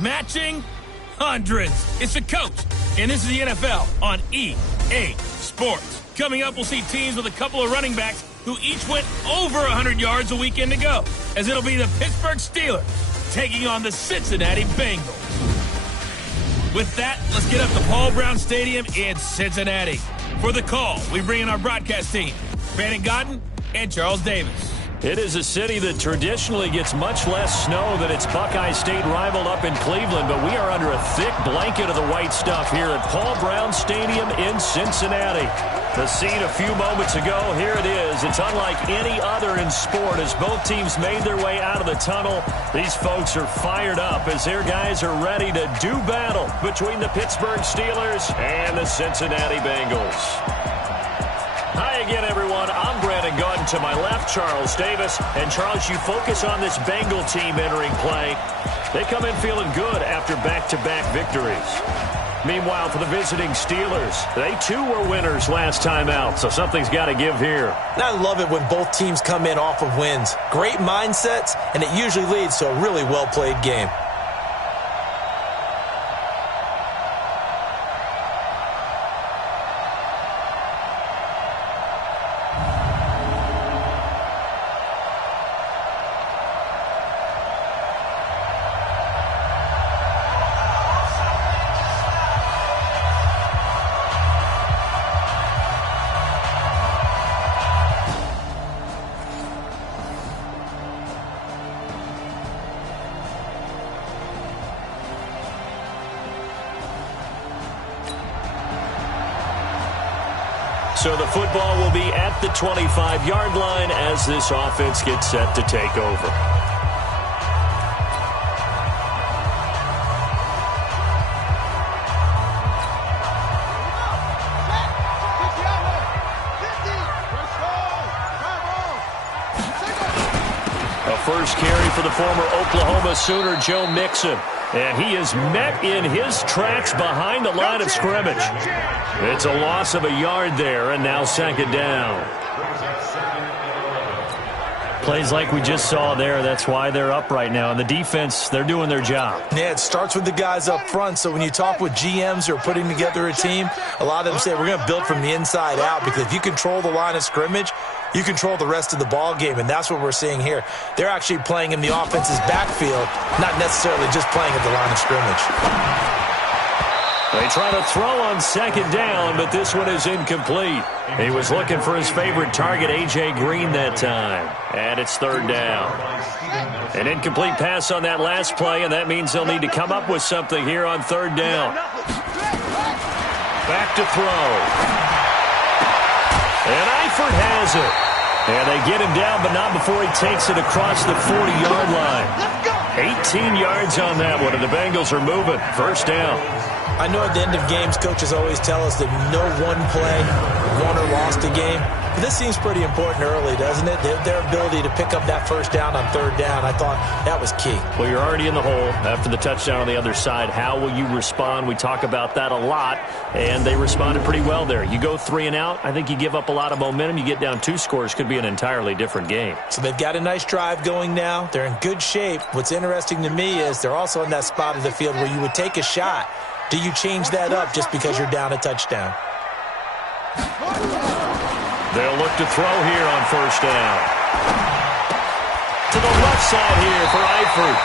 matching hundreds. It's the coach, and this is the NFL on EA Sports. Coming up, we'll see teams with a couple of running backs who each went over 100 yards a weekend ago, as it'll be the Pittsburgh Steelers taking on the Cincinnati Bengals. With that, let's get up to Paul Brown Stadium in Cincinnati. For the call, we bring in our broadcast team, Brandon Godden and Charles Davis. It is a city that traditionally gets much less snow than its Buckeye State rival up in Cleveland, but we are under a thick blanket of the white stuff here at Paul Brown Stadium in Cincinnati. The scene a few moments ago, here it is. It's unlike any other in sport as both teams made their way out of the tunnel. These folks are fired up as their guys are ready to do battle between the Pittsburgh Steelers and the Cincinnati Bengals. Hi again, everyone. I'm Brandon Godden. To my left, Charles Davis. And, Charles, you focus on this Bengal team entering play. They come in feeling good after back-to-back victories. Meanwhile, for the visiting Steelers, they too were winners last time out, so something's got to give here. I love it when both teams come in off of wins. Great mindsets, and it usually leads to a really well-played game. So the football will be at the 25-yard line as this offense gets set to take over. A first carry for the former Oklahoma Sooner, Joe Mixon. And he is met in his tracks behind the line of scrimmage. It's a loss of a yard there, and now second down. Plays like we just saw there, that's why they're up right now. And the defense, they're doing their job. Yeah, it starts with the guys up front. So when you talk with GMs who are putting together a team, a lot of them say we're going to build from the inside out, because if you control the line of scrimmage, you control the rest of the ball game, and that's what we're seeing here. They're actually playing in the offense's backfield, not necessarily just playing at the line of scrimmage. They try to throw on second down, but this one is incomplete. He was looking for his favorite target, A.J. Green, that time. And it's third down. An incomplete pass on that last play, and that means they'll need to come up with something here on third down. Back to throw. And Eifert has it. And they get him down, but not before he takes it across the 40-yard line. 18 yards on that one, and the Bengals are moving. First down. I know at the end of games, coaches always tell us that no one play won or lost a game. But this seems pretty important early, doesn't it? Their ability to pick up that first down on third down, I thought that was key. Well, you're already in the hole after the touchdown on the other side. How will you respond? We talk about that a lot, and they responded pretty well there. You go 3 and out, I think you give up a lot of momentum. You get down 2 scores, could be an entirely different game. So they've got a nice drive going now. They're in good shape. What's interesting to me is they're also in that spot of the field where you would take a shot. Do you change that up just because you're down a touchdown? They'll look to throw here on first down. To the left side here for Eifert.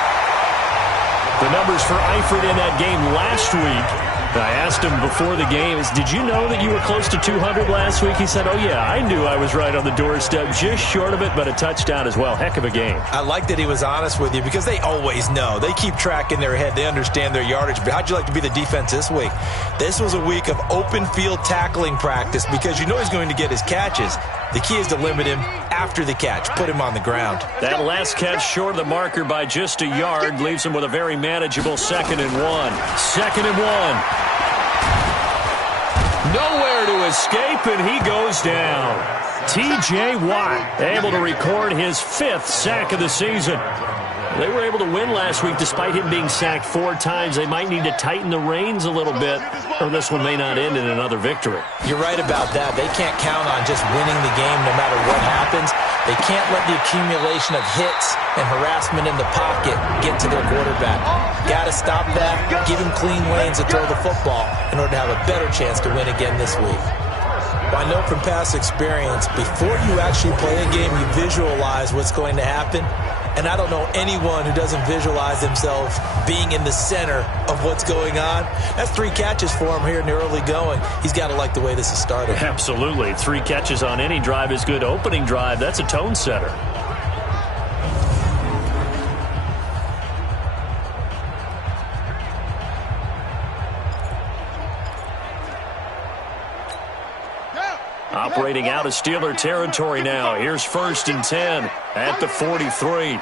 The numbers for Eifert in that game last week. I asked him before the game, did you know that you were close to 200 last week? He said, oh, yeah, I knew I was right on the doorstep, just short of it, but a touchdown as well. Heck of a game. I like that he was honest with you, because they always know. They keep track in their head. They understand their yardage. But how'd you like to be the defense this week? This was a week of open field tackling practice, because you know he's going to get his catches. The key is to limit him after the catch, put him on the ground. That last catch short of the marker by just a yard leaves him with a very manageable 2nd and 1. 2nd and 1. Nowhere to escape, and he goes down. T.J. Watt able to record his 5th sack of the season. They were able to win last week despite him being sacked 4 times. They might need to tighten the reins a little bit, or this one may not end in another victory. You're right about that. They can't count on just winning the game no matter what happens. They can't let the accumulation of hits and harassment in the pocket get to their quarterback. Got to stop that, give him clean lanes to throw the football in order to have a better chance to win again this week. Well, I know from past experience, before you actually play a game, you visualize what's going to happen. And I don't know anyone who doesn't visualize themselves being in the center of what's going on. That's 3 catches for him here in the early going. He's got to like the way this has started. Absolutely. 3 catches on any drive is good. Opening drive, that's a tone setter. Operating out of Steeler territory now. Here's 1st and 10 at the 43.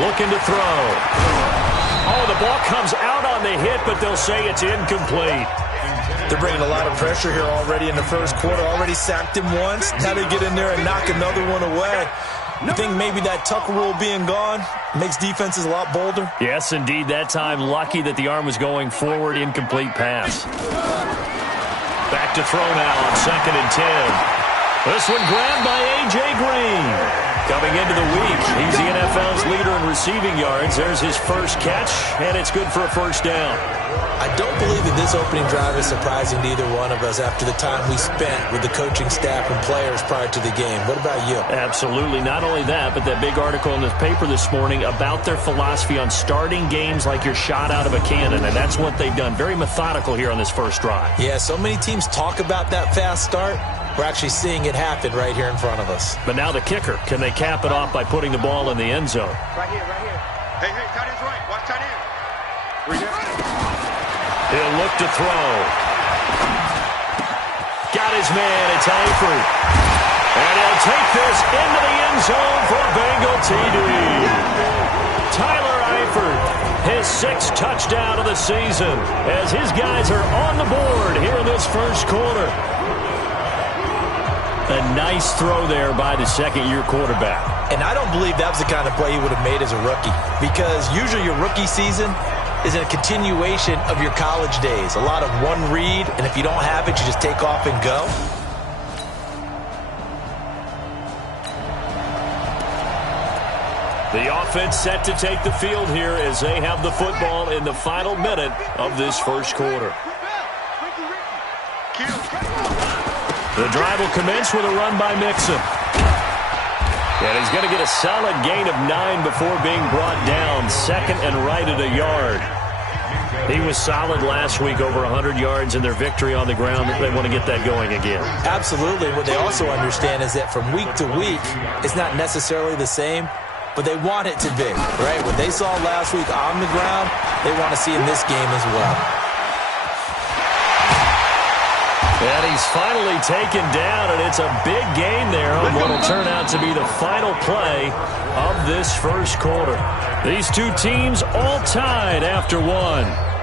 Looking to throw. Oh, the ball comes out on the hit, but they'll say it's incomplete. They're bringing a lot of pressure here already in the first quarter. Already sacked him once. Now they get in there and knock another one away. I think maybe that tuck rule being gone makes defenses a lot bolder. Yes, indeed. That time, lucky that the arm was going forward. Incomplete pass. Back to throw now on 2nd and 10. This one grabbed by A.J. Green. Coming into the week, he's the NFL's leader in receiving yards. There's his first catch, and it's good for a 1st down. I don't believe that this opening drive is surprising to either one of us after the time we spent with the coaching staff and players prior to the game. What about you? Absolutely. Not only that, but that big article in the paper this morning about their philosophy on starting games like you're shot out of a cannon, and that's what they've done. Very methodical here on this first drive. Yeah, so many teams talk about that fast start. We're actually seeing it happen right here in front of us. But now the kicker. Can they cap it off by putting the ball in the end zone? Right here, right here. Hey, tight end's right. Watch tight end. He'll look to throw. Got his man. It's Eifert. And he'll take this into the end zone for a Bengal TD. Tyler Eifert, his 6th touchdown of the season as his guys are on the board here in this first quarter. A nice throw there by the 2nd-year quarterback. And I don't believe that was the kind of play he would have made as a rookie, because usually your rookie season is a continuation of your college days. A lot of one read, and if you don't have it, you just take off and go. The offense set to take the field here as they have the football in the final minute of this first quarter. The drive will commence with a run by Mixon. And he's going to get a solid gain of 9 before being brought down. 2nd and right at a yard. He was solid last week, over 100 yards in their victory on the ground. They want to get that going again. Absolutely. What they also understand is that from week to week, it's not necessarily the same, but they want it to be, right? What they saw last week on the ground, they want to see in this game as well. And he's finally taken down, and it's a big gain there on what will turn out to be the final play of this first quarter. These two teams all tied after 1.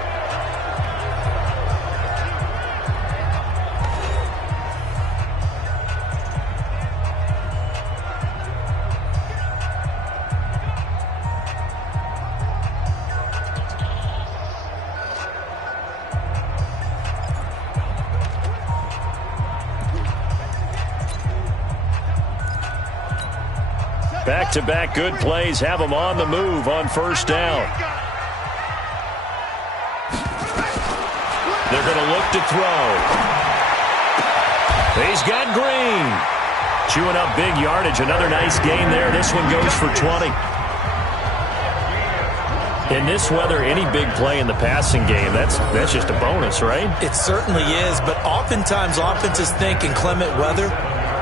Back-to-back good plays have him on the move on 1st down. They're going to look to throw. He's got Green. Chewing up big yardage. Another nice gain there. This one goes for 20. In this weather, any big play in the passing game, that's just a bonus, right? It certainly is, but oftentimes offenses think in clement weather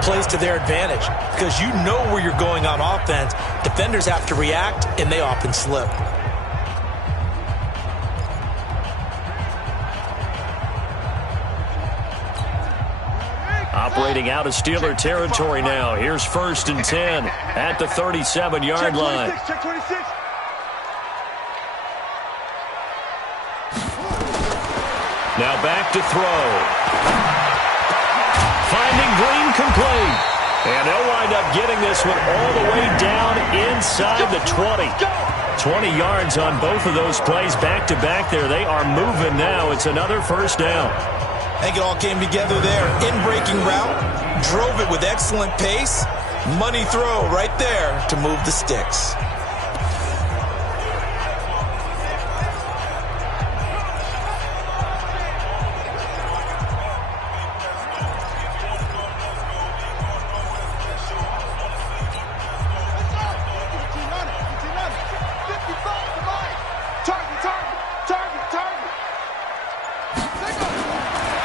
plays to their advantage because you know where you're going on offense. Defenders have to react, and they often slip. Operating out of Steeler territory now. Here's 1st and 10 at the 37-yard line. Check 26. Now back to throw. Finding Green complete. And they'll wind up getting this one all the way down inside the 20. 20 yards on both of those plays back-to-back there. They are moving now. It's another first down. I think it all came together there. In-breaking route, drove it with excellent pace. Money throw right there to move the sticks.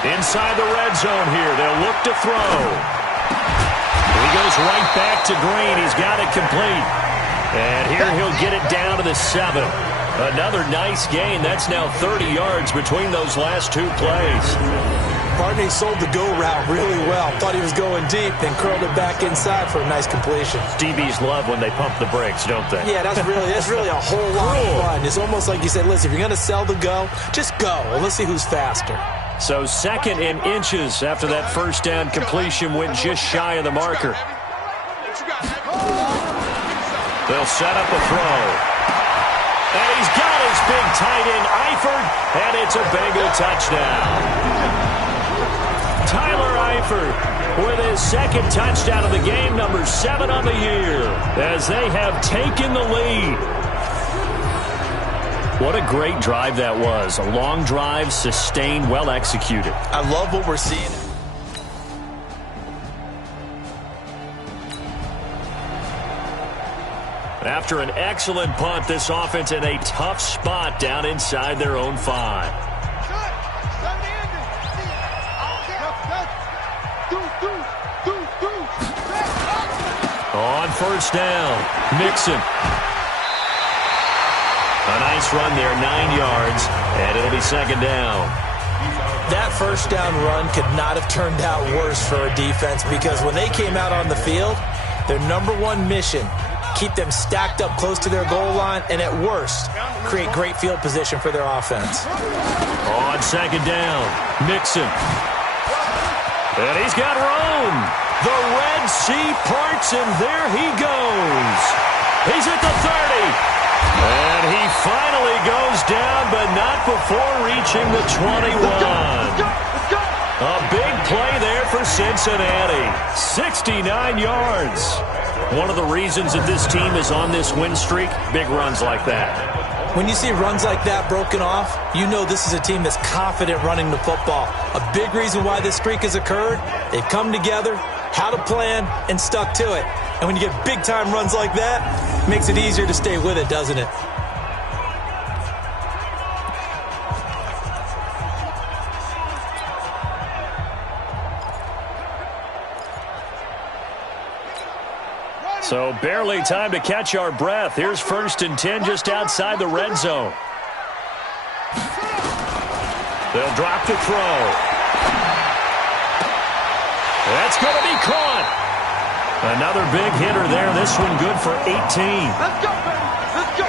Inside the red zone here. They'll look to throw. He goes right back to Green. He's got it complete. And here he'll get it down to the 7. Another nice gain. That's now 30 yards between those last two plays. Barney sold the go route really well. Thought he was going deep, then curled it back inside for a nice completion. DBs love when they pump the brakes, don't they? Yeah, that's really a whole lot of fun. It's almost like you said, listen, if you're going to sell the go, just go. And let's see who's faster. So 2nd and inches after that first down completion went just shy of the marker. They'll set up a throw. And he's got his big tight end, Eifert, and it's a Bengal touchdown. Tyler Eifert with his 2nd touchdown of the game, number 7 on the year, as they have taken the lead. What a great drive that was. A long drive, sustained, well executed. I love what we're seeing. After an excellent punt, this offense in a tough spot down inside their own 5. On first down, Mixon. A nice run there, 9 yards, and it'll be 2nd down. That first down run could not have turned out worse for a defense, because when they came out on the field, their number one mission, keep them stacked up close to their goal line, and at worst, create great field position for their offense. On 2nd down, Mixon. And he's got room. The Red Sea parts, and there he goes. He's at the 30. And he finally goes down, but not before reaching the 21. A big play there for Cincinnati. 69 yards. One of the reasons that this team is on this win streak, big runs like that. When you see runs like that broken off, you know this is a team that's confident running the football. A big reason why this streak has occurred, they've come together, had a plan, and stuck to it. And when you get big-time runs like that, it makes it easier to stay with it, doesn't it? So barely time to catch our breath. Here's 1st and 10 just outside the red zone. They'll drop the throw. That's going to be caught. Another big hitter there. This one good for 18. Let's go, baby. Let's go.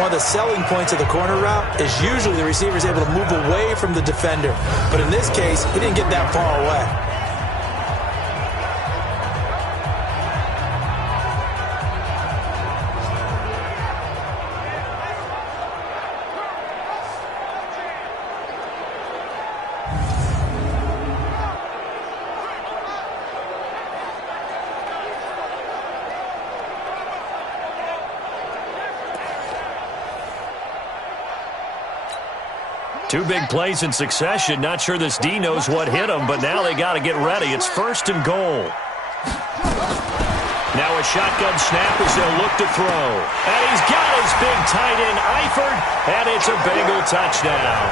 One of the selling points of the corner route is usually the receiver is able to move away from the defender. But in this case, he didn't get that far away. Two big plays in succession. Not sure this D knows what hit him, but now they got to get ready. It's 1st and goal. Now a shotgun snap as they'll look to throw. And he's got his big tight end, Eifert, and it's a Bengal touchdown.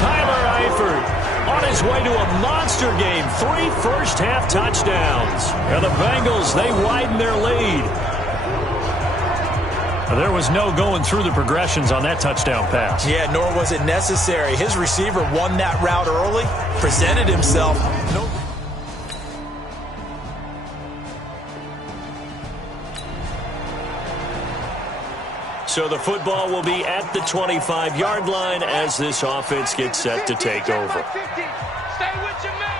Tyler Eifert on his way to a monster game. 3 first-half touchdowns. And the Bengals, they widen their lead. There was no going through the progressions on that touchdown pass. Yeah, nor was it necessary. His receiver won that route early, presented himself. So the football will be at the 25-yard line as this offense gets set to take over. Stay with your man.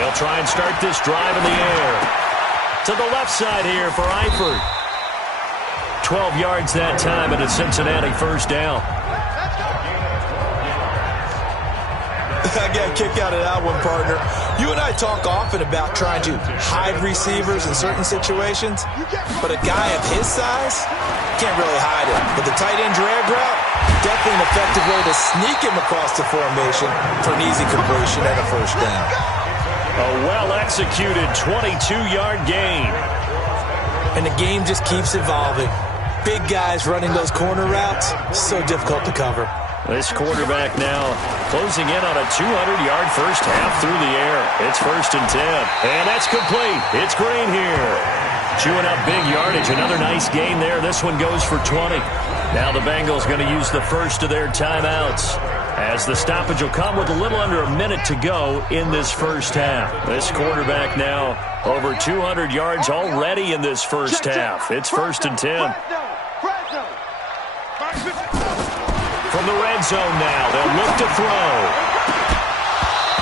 They'll try and start this drive in the air. To the left side here for Eifert. 12 yards that time, and a Cincinnati first down. I got a kick out of that one, partner. You and I talk often about trying to hide receivers in certain situations, but a guy of his size can't really hide him. But the tight end drag route, definitely an effective way to sneak him across the formation for an easy completion and a first down. A well-executed 22-yard gain. And the game just keeps evolving. Big guys running those corner routes, so difficult to cover. This quarterback now closing in on a 200-yard first half through the air. It's 1st and 10. And that's complete. It's Green here. Chewing up big yardage. Another nice gain there. This one goes for 20. Now the Bengals going to use the first of their timeouts, as the stoppage will come with a little under a minute to go in this first half. This quarterback now over 200 yards already in this first half. It's 1st and 10. From the red zone now, they'll look to throw.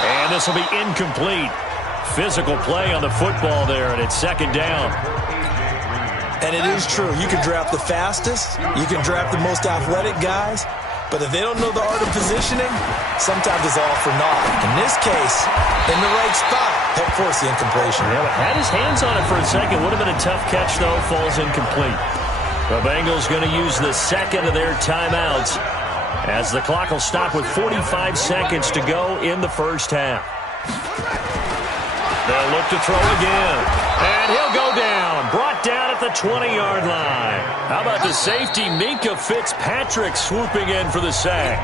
And this will be incomplete. Physical play on the football there, and it's 2nd down. And it is true. You can draft the fastest. You can draft the most athletic guys. But if they don't know the art of positioning, sometimes it's all for naught. In this case, in the right spot, help force the incompletion. Yeah, but had his hands on it for a second. Would have been a tough catch, though. Falls incomplete. The Bengals going to use the second of their timeouts, as the clock will stop with 45 seconds to go in the first half. They'll look to throw again. And he'll go down. Brought down at the 20-yard line. How about the safety, Minkah Fitzpatrick, swooping in for the sack.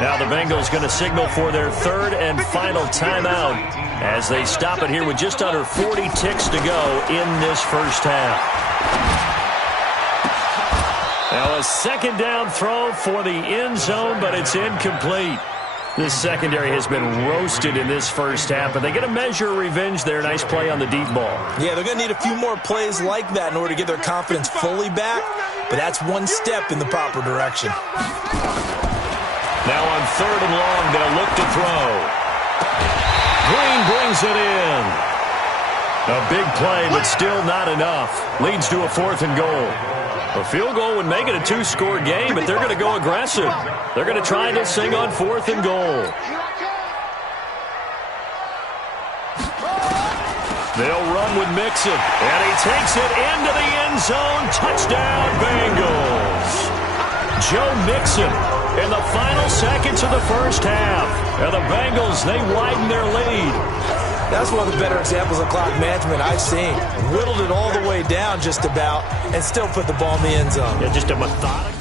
Now the Bengals going to signal for their 3rd and final timeout, as they stop it here with just under 40 ticks to go in this first half. Now a 2nd down throw for the end zone, but it's incomplete. This secondary has been roasted in this first half, but they get a measure of revenge there. Nice play on the deep ball. Yeah, they're going to need a few more plays like that in order to get their confidence fully back, but that's one step in the proper direction. Now on 3rd and long, they'll look to throw. Green brings it in. A big play, but still not enough. Leads to a 4th and goal. A field goal would make it a 2-score game, but they're going to go aggressive. They're going to try this thing on 4th and goal. They'll run with Mixon, and he takes it into the end zone. Touchdown, Bengals. Joe Mixon in the final seconds of the first half. And the Bengals, they widen their lead. That's one of the better examples of clock management I've seen. Whittled it all the way down just about and still put the ball in the end zone. Yeah, just a methodical.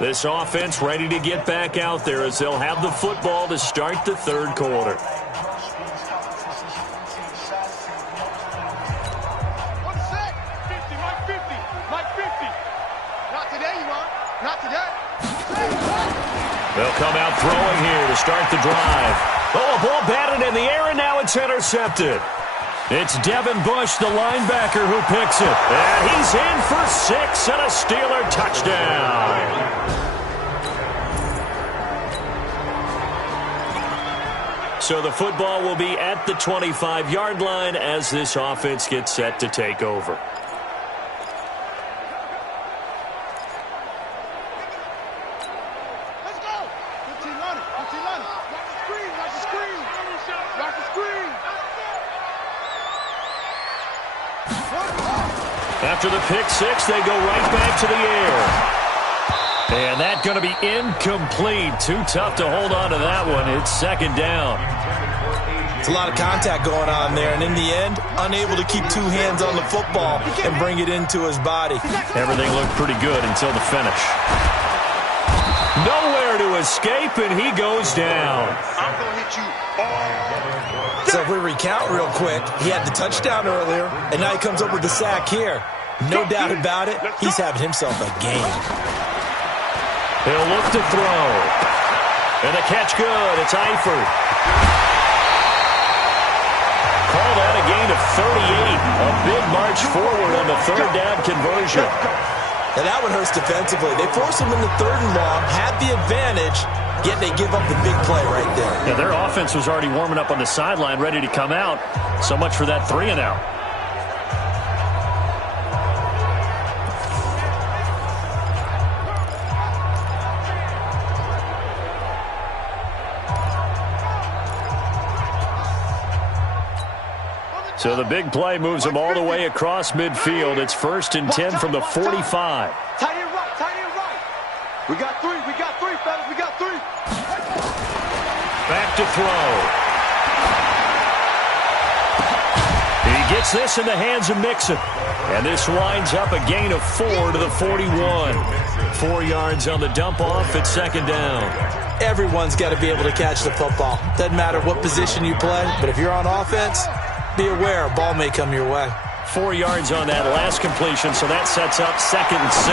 This offense ready to get back out there as they'll have the football to start the 3rd quarter. They'll come out throwing here to start the drive. Oh, a ball batted in the air, and now it's intercepted. It's Devin Bush, the linebacker, who picks it. And he's in for 6 and a Steeler touchdown. So the football will be at the 25-yard line as this offense gets set to take over. After the pick 6, they go right back to the air. And that's going to be incomplete. Too tough to hold on to that one. It's 2nd down. It's a lot of contact going on there, and in the end, unable to keep 2 hands on the football and bring it into his body. Everything looked pretty good until the finish. Nowhere to escape, and he goes down. I'm going to hit you all. So if we recount real quick, he had the touchdown earlier, and now he comes up with the sack here. No doubt about it, he's having himself a game. He'll look to throw. And the catch good. It's Eifert. Call that a gain of 38. A big march forward on the 3rd down conversion. And that one hurts defensively. They force them into 3rd and long, had the advantage, yet they give up the big play right there. Yeah, their offense was already warming up on the sideline, ready to come out. So much for that 3-and-out. So the big play moves them all the way across midfield. It's 1st and 10 from the 45. Tight end right, tight end right. We got three, fellas, we got 3. Back to throw. He gets this in the hands of Mixon. And this winds up a gain of 4 to the 41. 4 yards on the dump-off at 2nd down. Everyone's got to be able to catch the football. Doesn't matter what position you play, but if you're on offense, be aware a ball may come your way. 4 yards on that last completion, so that sets up 2nd and 6.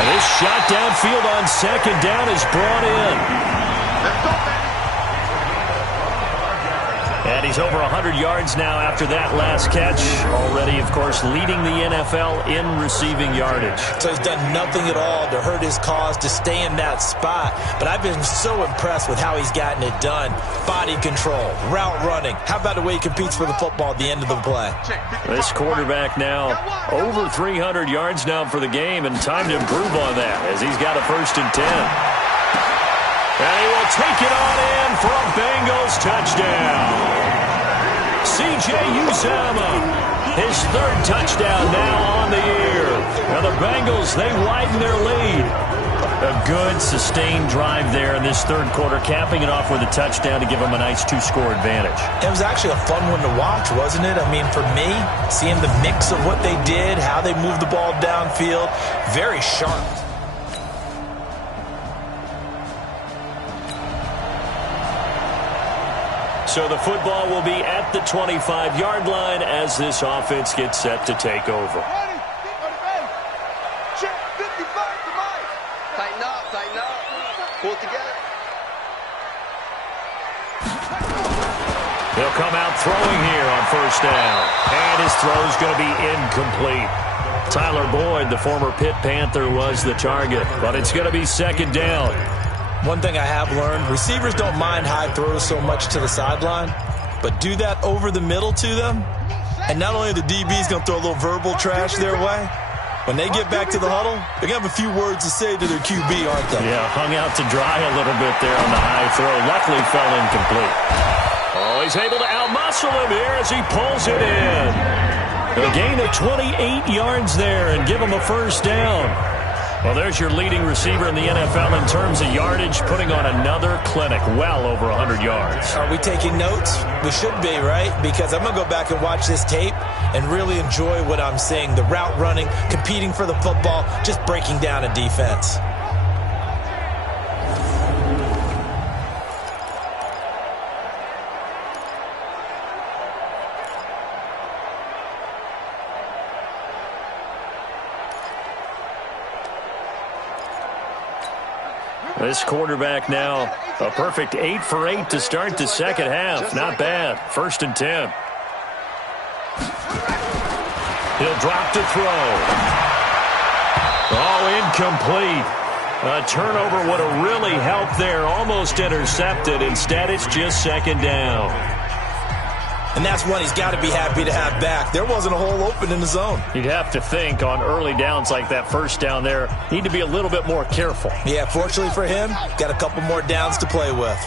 And this shot downfield on 2nd down is brought in. Let's go, baby. And he's over 100 yards now after that last catch. Already, of course, leading the NFL in receiving yardage. So he's done nothing at all to hurt his cause, to stay in that spot. But I've been so impressed with how he's gotten it done. Body control, route running. How about the way he competes for the football at the end of the play? This quarterback now over 300 yards now for the game, and time to improve on that as he's got a 1st and 10. And he will take it on in for a Bengals touchdown. C.J. Uzomah, his 3rd touchdown now on the year. Now the Bengals, they widen their lead. A good, sustained drive there in this 3rd quarter, capping it off with a touchdown to give them a nice 2-score advantage. It was actually a fun one to watch, wasn't it? I mean, for me, seeing the mix of what they did, how they moved the ball downfield, very sharp. So the football will be at the 25-yard line as this offense gets set to take over. Check 55 to Mike. Tighten up, tighten up. Pull it together. He'll come out throwing here on 1st down. And his throw's going to be incomplete. Tyler Boyd, the former Pitt Panther, was the target. But it's going to be 2nd down. One thing I have learned, receivers don't mind high throws so much to the sideline, but do that over the middle to them, and not only are the DBs going to throw a little verbal trash their way, when they get back to the huddle, they're going to have a few words to say to their QB, aren't they? Yeah, hung out to dry a little bit there on the high throw. Luckily fell incomplete. Oh, he's able to outmuscle him here as he pulls it in. A gain of 28 yards there and give him a 1st down. Well, there's your leading receiver in the NFL in terms of yardage, putting on another clinic, well over 100 yards. Are we taking notes? We should be, right? Because I'm going to go back and watch this tape and really enjoy what I'm seeing. The route running, competing for the football, just breaking down a defense. This quarterback now, a perfect 8 for 8 to start the 2nd half. Not bad. 1st and 10. He'll drop to throw. Oh, incomplete. A turnover would have really helped there. Almost intercepted. Instead, it's just 2nd down. And that's one he's got to be happy to have back. There wasn't a hole open in the zone. You'd have to think on early downs like that 1st down there, need to be a little bit more careful. Yeah, fortunately for him, got a couple more downs to play with.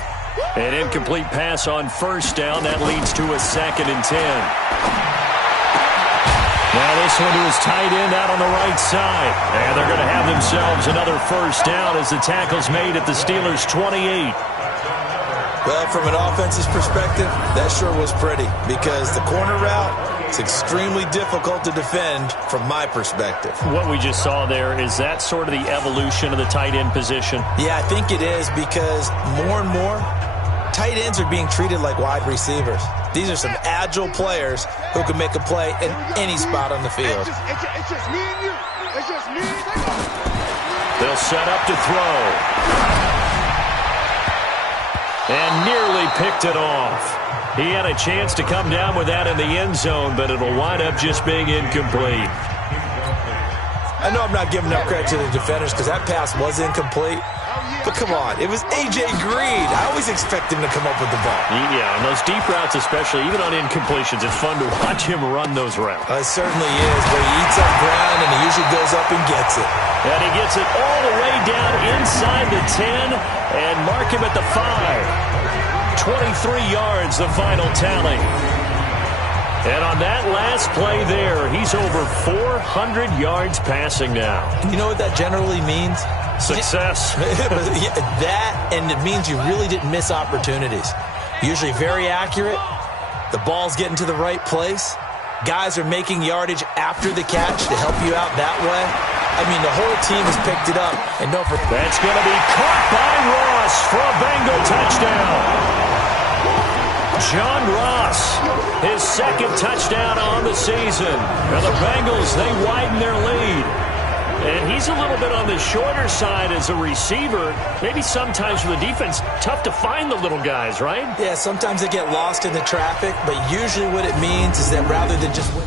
An incomplete pass on 1st down. That leads to a 2nd and 10. Now this one to his tight end out on the right side. And they're going to have themselves another 1st down as the tackle's made at the Steelers' 28. Well, from an offensive perspective, that sure was pretty because the corner route is extremely difficult to defend from my perspective. What we just saw there, is that sort of the evolution of the tight end position? Yeah, I think it is because more and more, tight ends are being treated like wide receivers. These are some agile players who can make a play in any spot on the field. It's just me and you. It's just me and you. They'll set up to throw. And nearly picked it off. He had a chance to come down with that in the end zone, but it'll wind up just being incomplete. I know I'm not giving enough credit to the defenders because that pass was incomplete. But come on, it was A.J. Green. I always expect him to come up with the ball. Yeah, on those deep routes especially, even on incompletions, it's fun to watch him run those routes. It certainly is, but he eats up ground and he usually goes up and gets it. And he gets it all the way down inside the 10 and mark him at the 5. 23 yards, the final tally. And on that last play there, he's over 400 yards passing now. You know what that generally means? Success. That, and it means you really didn't miss opportunities. Usually very accurate. The ball's getting to the right place. Guys are making yardage after the catch to help you out that way. I mean, the whole team has picked it up. And don't forget. That's going to be caught by Ross for a Bengal touchdown. John Ross, his second touchdown on the season. Now the Bengals, they widen their lead. And he's a little bit on the shorter side as a receiver. Maybe sometimes for the defense, tough to find the little guys, right? Yeah, sometimes they get lost in the traffic, but usually what it means is that rather than just win.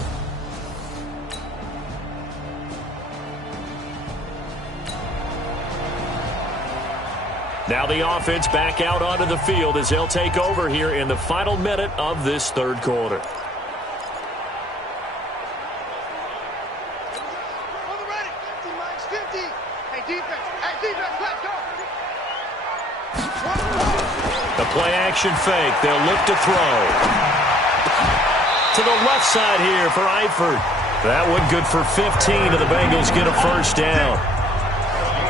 Now the offense back out onto the field as they'll take over here in the final minute of this third quarter. The play action fake. They'll look to throw. To the left side here for Eifert. That one good for 15, and the Bengals get a first down.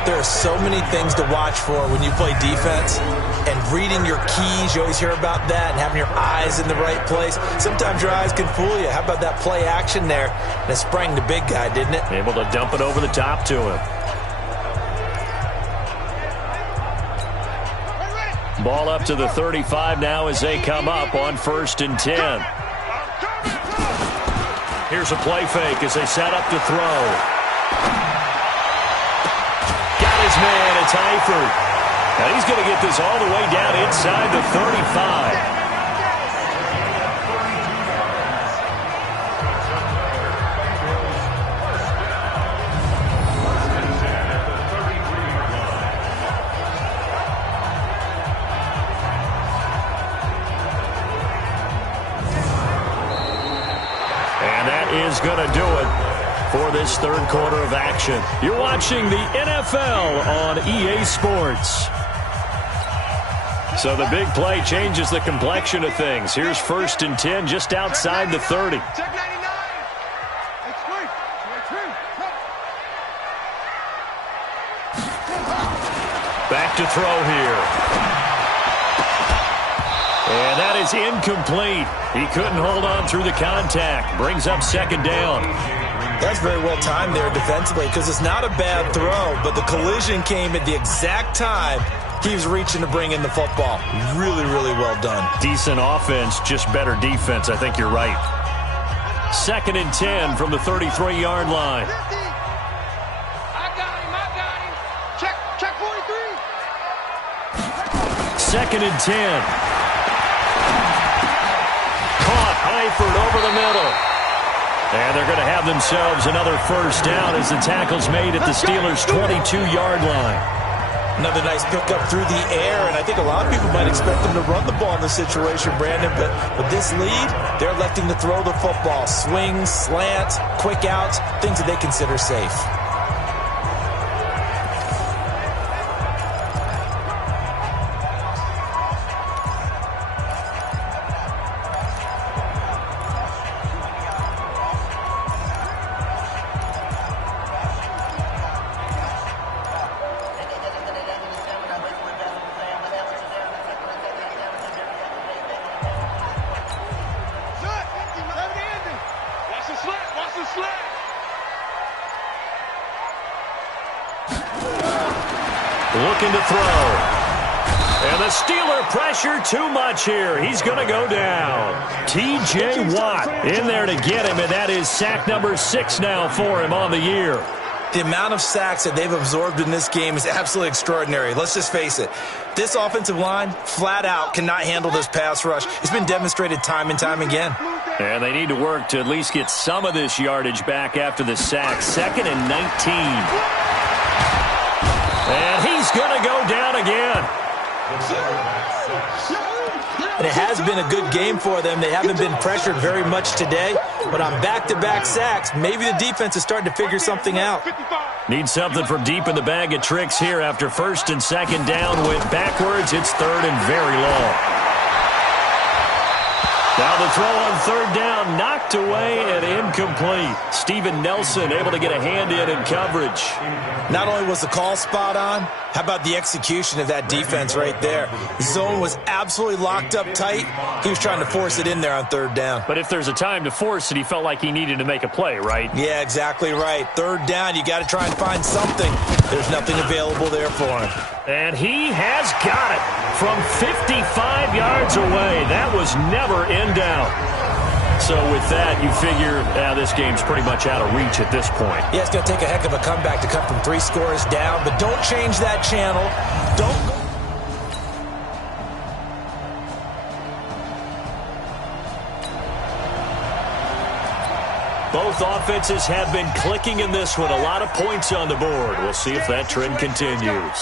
There are so many things to watch for when you play defense, and reading your keys, you always hear about that, and having your eyes in the right place. Sometimes your eyes can fool you. How about that play action there? And it sprang the big guy, didn't it? Able to dump it over the top to him. Ball up to the 35 now as they come up on 1st and 10. Here's a play fake as they set up to throw. Man, it's Eifert. Now he's going to get this all the way down inside the 35. And that is going to do it for this third quarter of action. You're watching the NFL on EA Sports. So the big play changes the complexion of things. Here's 1st and 10 just outside the 30. Back to throw here. And that is incomplete. He couldn't hold on through the contact. Brings up 2nd down. That's very well timed there defensively because it's not a bad throw, but the collision came at the exact time he was reaching to bring in the football. Really, really well done. Decent offense, just better defense. I think you're right. 2nd and 10 from the 33-yard line. I got him. Check 43. 2nd and 10. Caught Eifert over the middle. And they're going to have themselves another first down as the tackle's made at the Steelers' 22-yard line. Another nice pickup through the air, and I think a lot of people might expect them to run the ball in this situation, Brandon, but with this lead, they're electing to throw the football. Swings, slants, quick outs, things that they consider safe. Looking to throw. And the Steeler pressure too much here. He's going to go down. T.J. Watt in there to get him, and that is sack number 6 now for him on the year. The amount of sacks that they've absorbed in this game is absolutely extraordinary. Let's just face it. This offensive line, flat out, cannot handle this pass rush. It's been demonstrated time and time again. And they need to work to at least get some of this yardage back after the sack. 2nd and 19. And he's going to go down again. And it has been a good game for them. They haven't been pressured very much today. But on back-to-back sacks, maybe the defense is starting to figure something out. Need something from deep in the bag of tricks here after 1st and 2nd down. Went backwards. It's 3rd and very long. Now the throw on 3rd down, knocked away and incomplete. Steven Nelson able to get a hand in coverage. Not only was the call spot on, how about the execution of that defense right there? The zone was absolutely locked up tight. He was trying to force it in there on 3rd down. But if there's a time to force it, he felt like he needed to make a play, right? Yeah, exactly right. 3rd down, you got to try and find something. There's nothing available there for him. And he has got it from 55 yards away. That was never in doubt. So with that, you figure this game's pretty much out of reach at this point. Yeah, it's going to take a heck of a comeback to cut from 3 scores down, but don't change that channel. Don't go. Both offenses have been clicking in this one. A lot of points on the board. We'll see if that trend continues.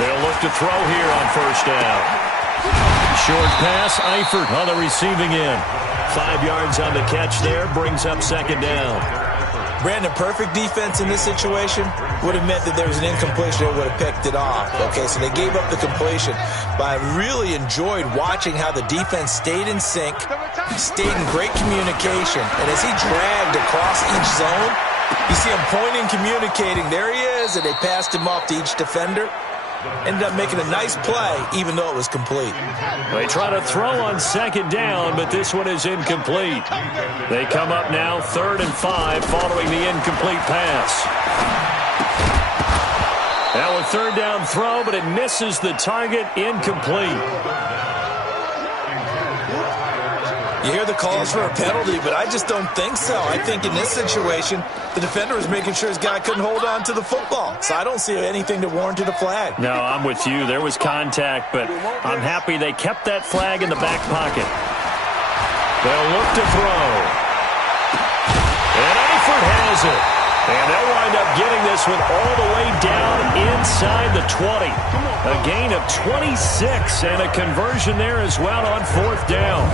They'll look to throw here on 1st down. Short pass, Eifert on the receiving end. 5 yards on the catch there, brings up 2nd down. Brandon, perfect defense in this situation would have meant that there was an incompletion. They would have picked it off. Okay, so they gave up the completion. But I really enjoyed watching how the defense stayed in sync, stayed in great communication. And as he dragged across each zone, you see him pointing, communicating. There he is, and they passed him off to each defender. Ended up making a nice play, even though it was complete. They try to throw on 2nd down, but this one is incomplete. They come up now 3rd and 5 following the incomplete pass. Now a 3rd down throw, but it misses the target, incomplete. You hear the calls for a penalty, but I just don't think so. I think in this situation, the defender was making sure his guy couldn't hold on to the football. So I don't see anything that warranted a flag. No, I'm with you. There was contact, but I'm happy they kept that flag in the back pocket. They'll look to throw. And Eifert has it. And they'll wind up getting this one all the way down inside the 20. A gain of 26 and a conversion there as well on 4th down.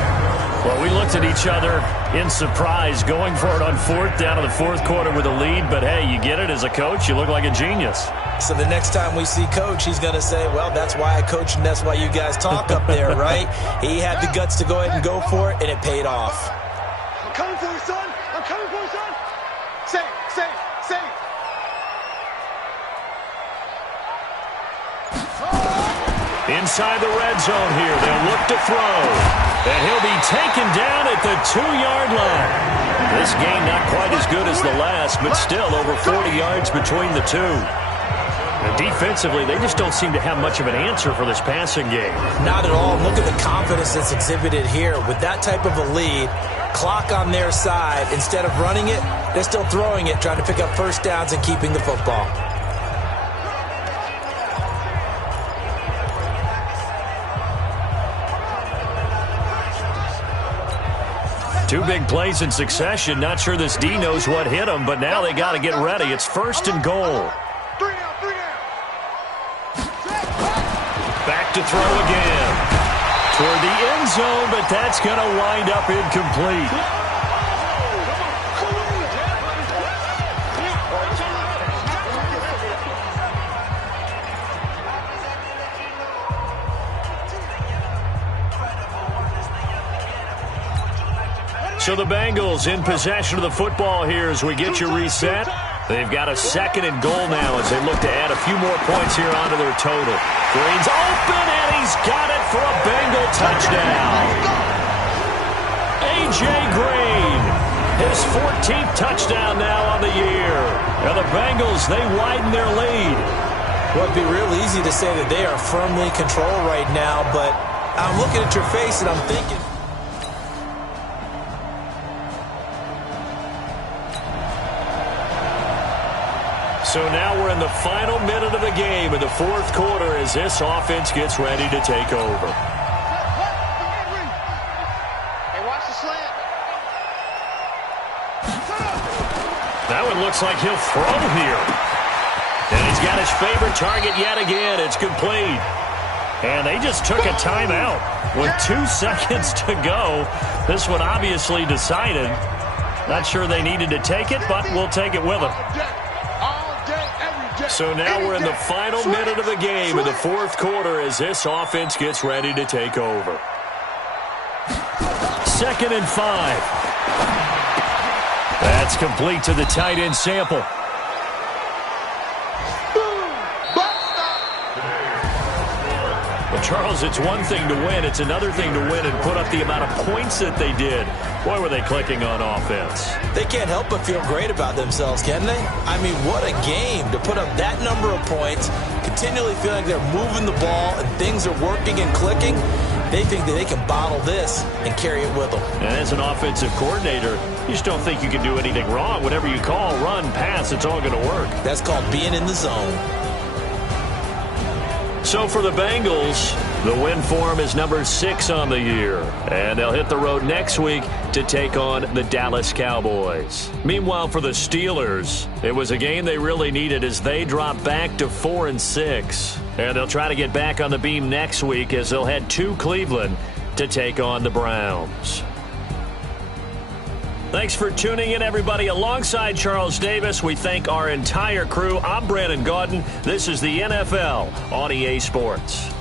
Well, we looked at each other in surprise going for it on 4th down in the 4th quarter with a lead. But, hey, you get it as a coach. You look like a genius. So the next time we see Coach, he's going to say, well, that's why I coach and that's why you guys talk up there, right? He had the guts to go ahead and go for it, and it paid off. I'm coming for you, son. I'm coming for you, son. Safe. Inside the red zone here. They'll look to throw. And he'll be taken down at the 2-yard line. This game not quite as good as the last, but still over 40 yards between the two. And defensively, they just don't seem to have much of an answer for this passing game. Not at all. Look at the confidence that's exhibited here. With that type of a lead, clock on their side, instead of running it, they're still throwing it, trying to pick up 1st downs and keeping the football. Two big plays in succession. Not sure this D knows what hit him, but now they got to get ready. It's 1st and goal. Back to throw again. Toward the end zone, but that's going to wind up incomplete. So the Bengals in possession of the football here as we get you reset. They've got a 2nd and goal now as they look to add a few more points here onto their total. Green's open, and he's got it for a Bengal touchdown. A.J. Green, his 14th touchdown now on the year. Now the Bengals, they widen their lead. Well, it'd be real easy to say that they are firmly in control right now, but I'm looking at your face and I'm thinking... So now we're in the final minute of the game in the 4th quarter as this offense gets ready to take over. Hey, That one looks like he'll throw here. And he's got his favorite target yet again. It's complete. And they just took a timeout with 2 seconds to go. This one obviously decided. Not sure they needed to take it, but we'll take it with them. So now we're in the final minute of the game in the fourth quarter as this offense gets ready to take over. 2nd and 5. That's complete to the tight end Sample. Well, Charles, it's one thing to win. It's another thing to win and put up the amount of points that they did. Boy, were they clicking on offense. They can't help but feel great about themselves, can they? I mean, what a game to put up that number of points, continually feeling they're moving the ball and things are working and clicking. They think that they can bottle this and carry it with them. And as an offensive coordinator, you just don't think you can do anything wrong. Whatever you call, run, pass, it's all going to work. That's called being in the zone. So for the Bengals, the win form is number 6 on the year. And they'll hit the road next week to take on the Dallas Cowboys. Meanwhile, for the Steelers, it was a game they really needed as they drop back to 4-6. And they'll try to get back on the beam next week as they'll head to Cleveland to take on the Browns. Thanks for tuning in, everybody. Alongside Charles Davis, we thank our entire crew. I'm Brandon Gaudin. This is the NFL on EA Sports.